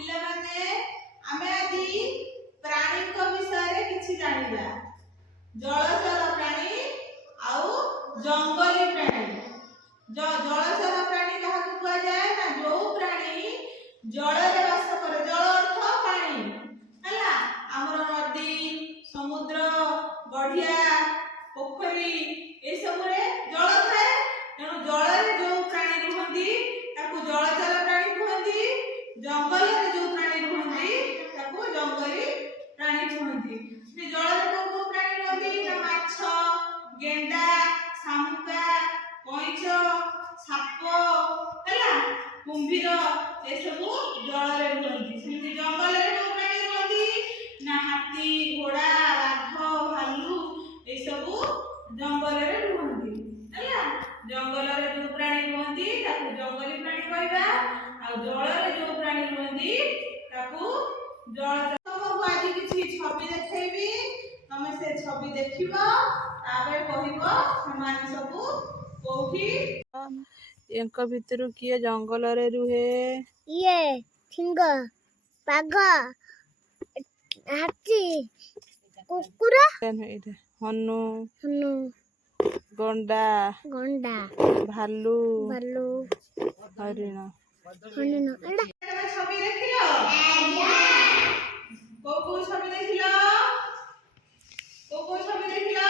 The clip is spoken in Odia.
ପିଲାମାନେ ଆମେ ଆଜି ପ୍ରାଣୀଙ୍କ ବିଷୟରେ କିଛି ଜାଣିବା। ଜଳଚର ପ୍ରାଣୀ ଆଉ ଜଙ୍ଗଲୀ ପ୍ରାଣୀ। ଜଳଚର ପ୍ରାଣୀ କାହାକୁ କୁହାଯାଏ ନା ଯୋଉ ପ୍ରାଣୀ ଜଳରେ ବାସ କରେ। ଜଳ ଅର୍ଥ ପାଣି ହେଲା। ଆମର ନଦୀ, ସମୁଦ୍ର, ଗଢିଆ, ପୋଖରୀ ଏ ସବୁରେ ଜଳ ଥାଏ। ତେଣୁ ଜଳରେ ଯୋଉ ପ୍ରାଣୀ ରୁହନ୍ତି ତାକୁ ଜଳଚର ପ୍ରାଣୀ କୁହନ୍ତି। ଜଙ୍ଗଲରେ ଯୋଉ ପ୍ରାଣୀ ରୁହନ୍ତି ତାକୁ ଜଙ୍ଗଲୀ ପ୍ରାଣୀ କୁହନ୍ତି। ଜଳରେ କୋଉ ପ୍ରାଣୀ ରୁହନ୍ତି ନା ମାଛ, ଗେଣ୍ଡା, ଶାମୁକା, କଇଁଛ, ସାପ ହେଲା, କୁମ୍ଭୀର ଏସବୁ ଜଳରେ ରୁହନ୍ତି। ସେମିତି ଜଙ୍ଗଲରେ କୋଉ ପ୍ରାଣୀ ରୁହନ୍ତି ନା ହାତୀ, ଘୋଡ଼ା, ବାଘ, ଭାଲୁ ଏସବୁ ଜଙ୍ଗଲରେ ରୁହନ୍ତି ହେଲା। ଜଙ୍ଗଲରେ ଯୋଉ ପ୍ରାଣୀ ରୁହନ୍ତି ତାକୁ ଜଙ୍ଗଲୀ ପ୍ରାଣୀ କହିବା। ଆଉ ଜଳରେ ଯୋଉ ପ୍ରାଣୀ ରୁହନ୍ତି ତାକୁ ଜଳଚର। ତମକୁ ଆଜି କିଛି ଛବି ଦେଖେଇବି, ତମେ ସେ ଛବି ଦେଖିବ, ତାପରେ କହିବ ସେମାନେ ସବୁ କୋଉଠି। ୟାଙ୍କ ଭିତରୁ କିଏ ଜଙ୍ଗଲରେ ରୁହେ? ଇଏ ସିଂହ, ବାଘ, ହାତୀ, କୁକୁର, ହନୁ, ଗଣ୍ଡା, ଭାଲୁ, ହରିଣ। ଛବି ଦେଖିଲ? କୋଉ ଛବି ଦେଖିଲ? କୋଉ ଛବି ଦେଖିଲ?